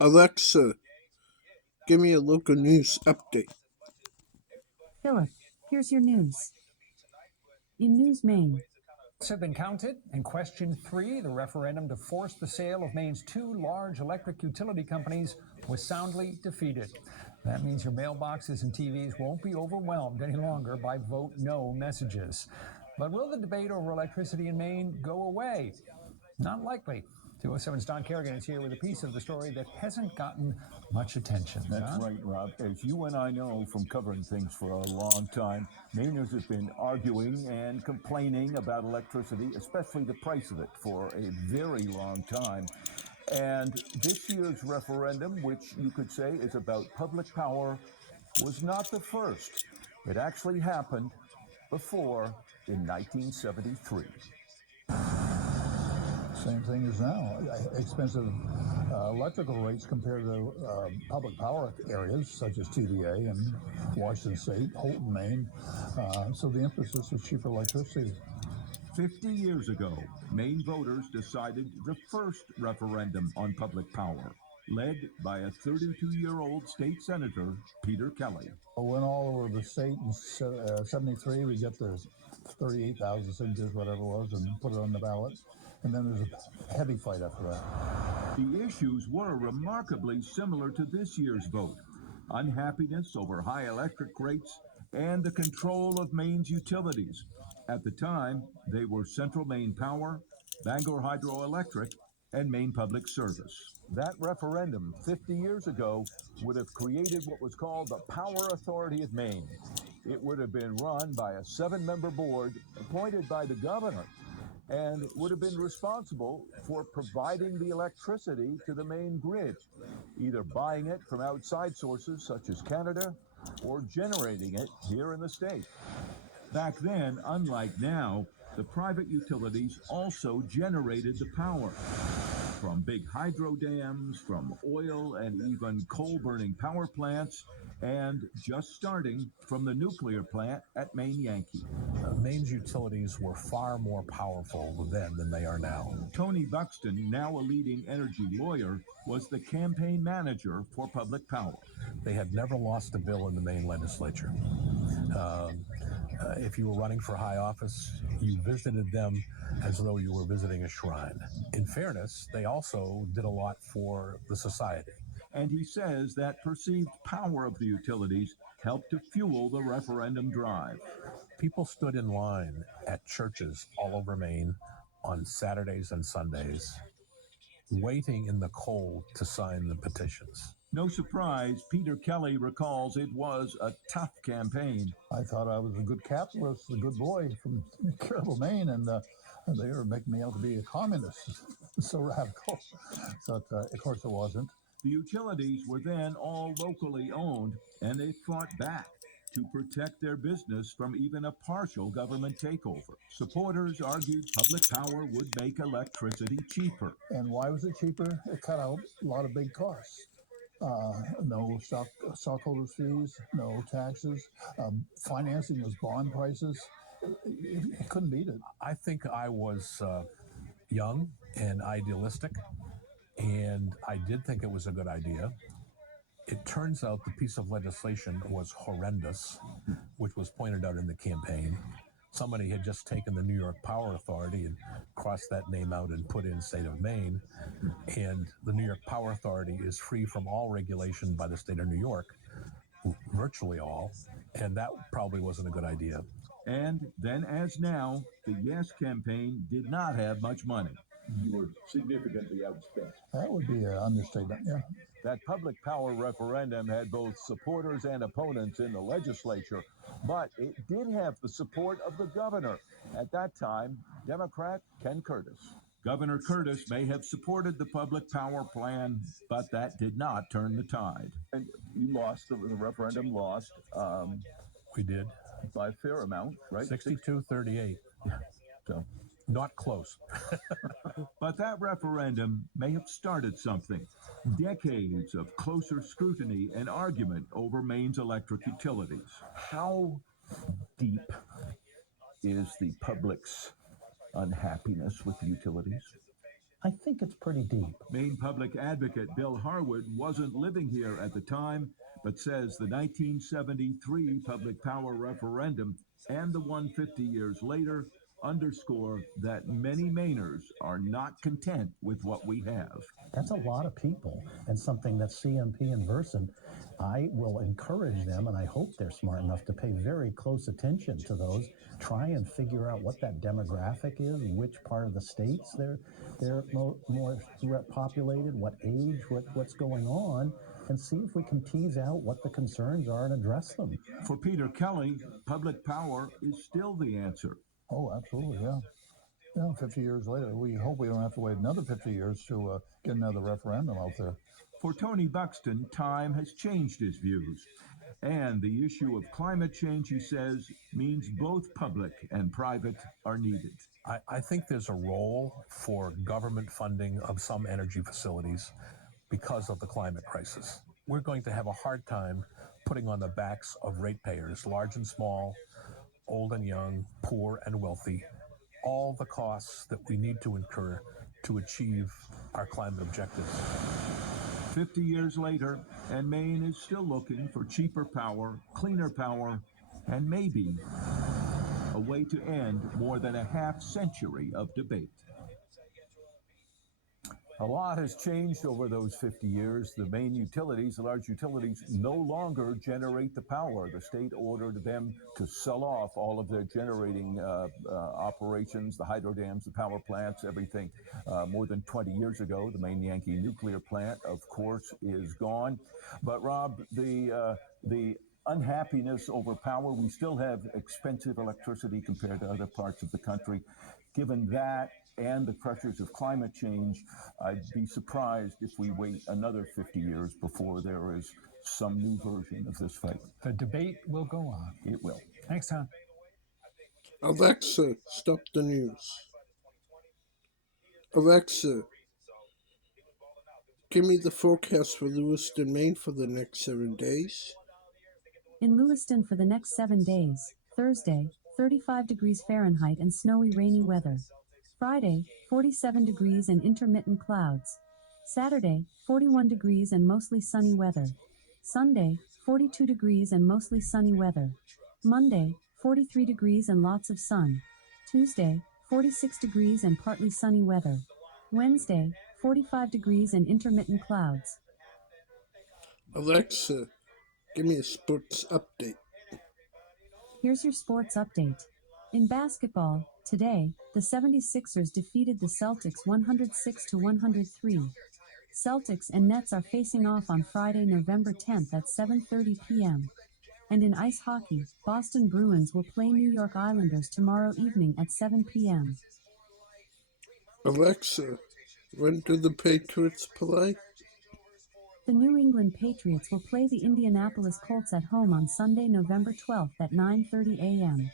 Alexa, give me a local news update. Philip, here's your news. In News Maine, Have been counted. In question 3, the referendum to force the sale of Maine's 2 large electric utility companies was soundly defeated. That means your mailboxes and TVs won't be overwhelmed any longer by vote no messages. But will the debate over electricity in Maine go away? Not likely. 207's Don Kerrigan is here with a piece of the story that hasn't gotten much attention. That's Don? right, Rob. As you and I know from covering things for a long time, Mainers have been arguing and complaining about electricity, especially the price of it, for a very long time. And this year's referendum, which you could say is about public power, was not the first. It actually happened before in 1973. Same thing as now. Expensive electrical rates compared to public power areas such as TVA and Washington State, Holton, Maine. So the emphasis was cheaper electricity. 50 years ago, Maine voters decided the first referendum on public power, led by a 32-year-old state senator, Peter Kelly. Went all over the state in 73. We got the 38,000 signatures, whatever it was, and put it on the ballot. And then there's a heavy fight after that. The issues were remarkably similar to this year's vote: unhappiness over high electric rates and the control of Maine's utilities. At the time, they were Central Maine Power, Bangor Hydroelectric, and Maine Public Service. That referendum 50 years ago would have created what was called the Power Authority of Maine. It would have been run by a 7-member board appointed by the governor, and would have been responsible for providing the electricity to the Maine grid, either buying it from outside sources such as Canada or generating it here in the state. Back then, unlike now, the private utilities also generated the power from big hydro dams, from oil and even coal-burning power plants, and just starting from the nuclear plant at Maine Yankee. Maine's utilities were far more powerful then than they are now. Tony Buxton, now a leading energy lawyer, was the campaign manager for Public Power. They had never lost a bill in the Maine legislature. If you were running for high office, you visited them as though you were visiting a shrine. In fairness, they also did a lot for the society. And he says that perceived power of the utilities helped to fuel the referendum drive. People stood in line at churches all over Maine on Saturdays and Sundays, waiting in the cold to sign the petitions. No surprise, Peter Kelly recalls it was a tough campaign. I thought I was a good capitalist, a good boy from Caribou, Maine, and they were making me out to be a communist. So radical. But of course it wasn't. The utilities were then all locally owned, and they fought back to protect their business from even a partial government takeover. Supporters argued public power would make electricity cheaper. And why was it cheaper? It cut out a lot of big costs. No stockholders fees, no taxes. Financing was bond prices. You couldn't beat it. I think I was young and idealistic, and I did think it was a good idea. It turns out the piece of legislation was horrendous, which was pointed out in the campaign. Somebody had just taken the New York Power Authority and crossed that name out and put in state of Maine. And the New York Power Authority is free from all regulation by the state of New York, virtually all. And that probably wasn't a good idea. And then, as now, the Yes campaign did not have much money. You were significantly outspent. That would be an understatement, yeah. That public power referendum had both supporters and opponents in the legislature, but it did have the support of the governor. At that time, Democrat Ken Curtis. Governor Curtis may have supported the public power plan, but that did not turn the tide. And you lost, the referendum lost. We did. By a fair amount, right? 62-38. So, not close. But that referendum may have started something. Decades of closer scrutiny and argument over Maine's electric utilities. How deep is the public's unhappiness with the utilities? I think it's pretty deep. Maine public advocate Bill Harwood wasn't living here at the time, but says the 1973 public power referendum and the one 50 years later underscore that many Mainers are not content with what we have. That's a lot of people, and something that CMP and Versant, I will encourage them, and I hope they're smart enough to pay very close attention to those, try and figure out what that demographic is, which part of the states they're more populated, what age, what's going on, and see if we can tease out what the concerns are and address them. For Peter Kelly, public power is still the answer. Oh, absolutely, yeah. 50 years later, we hope we don't have to wait another 50 years to get another referendum out there. For Tony Buxton, time has changed his views. And the issue of climate change, he says, means both public and private are needed. I think there's a role for government funding of some energy facilities because of the climate crisis. We're going to have a hard time putting on the backs of ratepayers, large and small, old and young, poor and wealthy, all the costs that we need to incur to achieve our climate objectives. 50 years later, and Maine is still looking for cheaper power, cleaner power, and maybe a way to end more than a half century of debate. A lot has changed over those 50 years. The main utilities, the large utilities, no longer generate the power. The state ordered them to sell off all of their generating operations, the hydro dams, the power plants, everything. More than 20 years ago, the Maine Yankee nuclear plant, of course, is gone. But Rob, the unhappiness over power, we still have expensive electricity compared to other parts of the country. Given that, and the pressures of climate change, I'd be surprised if we wait another 50 years before there is some new version of this fight. The debate will go on. It will. Thanks, Tom. Alexa, stop the news. Alexa, give me the forecast for Lewiston, Maine for the next 7 days. In Lewiston for the next 7 days, Thursday, 35 degrees Fahrenheit and snowy rainy weather. Friday, 47 degrees and intermittent clouds. Saturday, 41 degrees and mostly sunny weather. Sunday, 42 degrees and mostly sunny weather. Monday, 43 degrees and lots of sun. Tuesday, 46 degrees and partly sunny weather. Wednesday, 45 degrees and intermittent clouds. Alexa, give me a sports update. Here's your sports update. In basketball, today, the 76ers defeated the Celtics 106-103. Celtics and Nets are facing off on Friday, November 10th at 7:30 p.m. And in ice hockey, Boston Bruins will play New York Islanders tomorrow evening at 7 p.m. Alexa, when do the Patriots play? The New England Patriots will play the Indianapolis Colts at home on Sunday, November 12th at 9:30 a.m.